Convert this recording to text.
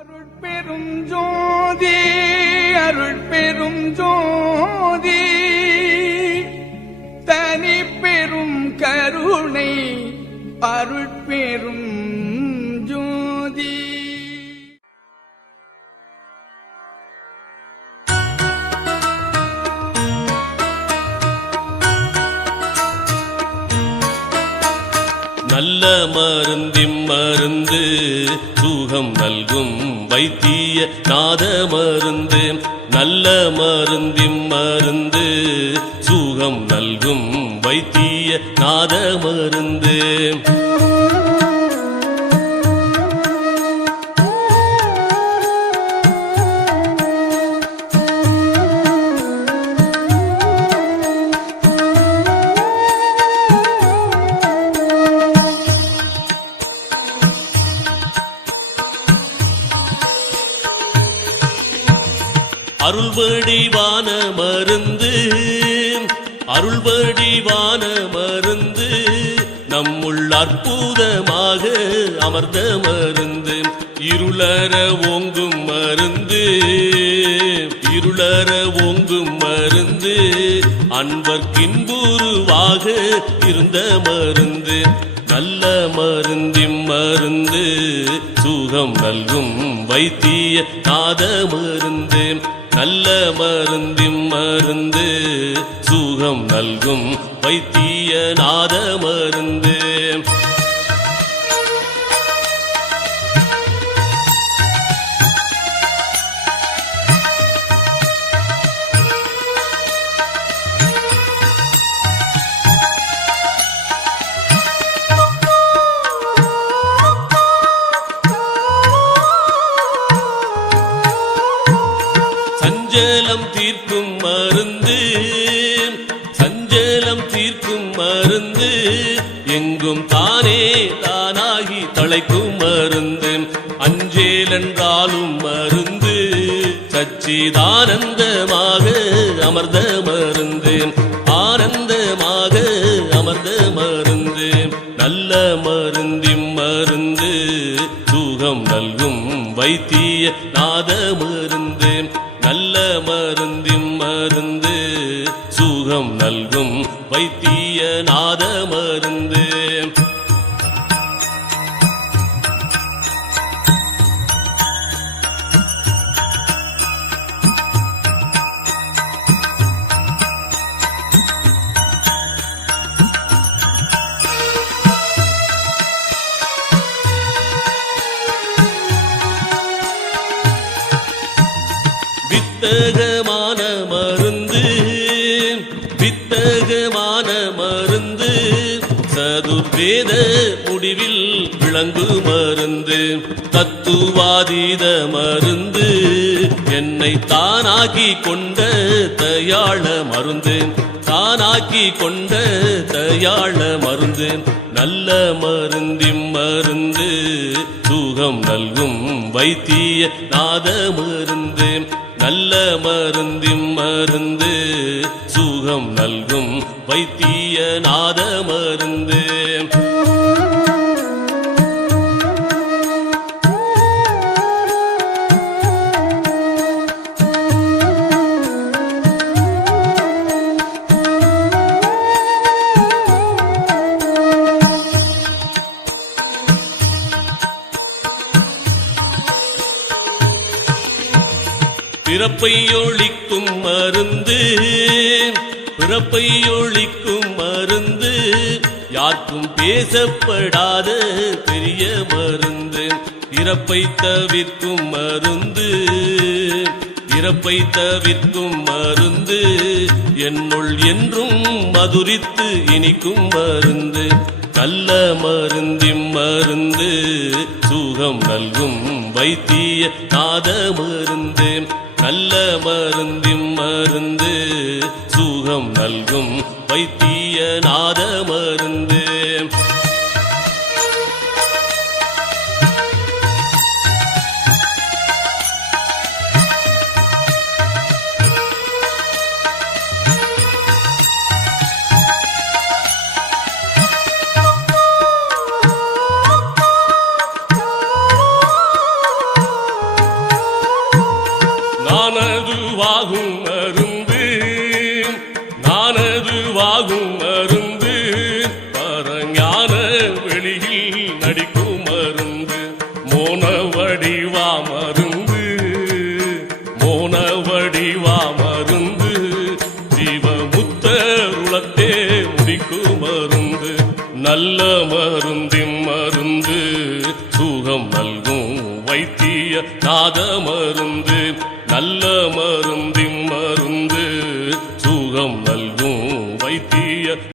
அருட்பெரும் ஜோதி அருட்பெரும் ஜோதி தனி பெரும் கருணை அருட்பெரும் ஜோதி. நல்ல மருந்திம் மருந்து சுகம் நல்கும் வைத்திய நாத மருந்து. நல்ல மருந்திம் மருந்து சுகம் நல்கும் வைத்திய நாத மருந்து. அருள்வடிவான மருந்து அருள்வடிவான மருந்து நம்முள் அற்புதமாக அமர்ந்த மருந்து. இருளற ஓங்கும் மருந்து இருளற ஓங்கும் மருந்து அன்பர்க்கின்புருவாக இருந்த மருந்து. நல்ல மருந்திம் மருந்து சுகம் நல்கும் வைத்திய நாத மருந்து. நல்ல மருந்திம் மருந்து சுகம் நல்கும் வைத்திய நாத மருந்து. சஞ்சலம் தீர்க்கும் மருந்து சஞ்சலம் தீர்க்கும் மருந்து எங்கும் தானே தானாகி தழைக்கும் மருந்து. அஞ்சேல் என்றாலும் மருந்து சச்சிதானந்தமாக அமர்ந்த மருந்து. ஆனந்தமாக அமர்ந்த மருந்து. நல்ல மருந்திம் மருந்து சுகம் நல்கும் வைத்திய நாத மருந்து. நல்ல மருந்திம் மருந்து சுகம் நல்கும் வைத்திய நாத மருந்து. வித்தகமான மருந்து வித்தகமான மருந்து சதுர்வேத முடிவில் விளங்கு மருந்து. தத்துவாதீத மருந்து என்னை தானாக்கி கொண்ட தயாள மருந்து. தானாக்கி கொண்ட தயாள மருந்து. நல்ல மருந்திம் மருந்து சுகம் நல்கும் வைத்திய நாத மருந்து. நல்ல மருந்திம் மருந்து சுகம் நல்கும் வைத்திய நாத மருந்து. பிறப்பை ஒழிக்கும் மருந்து பிறப்பை ஒழிக்கும் மருந்து யாருக்கும் பேசப்படாத பெரிய மருந்து. இறப்பை தவிர்க்கும் மருந்து இறப்பை தவிர்க்கும் மருந்து என்னுள் என்றும் மதுரித்து இனிக்கும் மருந்து. நல்ல மருந்திம் மருந்து சுகம் நல்கும் வைத்திய நாத மருந்து. நல்ல மருந்திம் மருந்து சுகம் நல்கும் வைத்திய நாத மருந்து. வாகும் மருந்து நானது வாகும் மருந்து பரஞான வெளியில் நடிக்கும் மருந்து மோன வடிவா மருந்து மோன வடிவா மருந்து ஜீவமுத்தருளத்தே முடிக்கும் மருந்து நல்ல மருந்தின் மருந்து சுகம் நல்கும் வைத்திய நாத மருந்து நல்ல மருந்தின் மருந்து சுகம்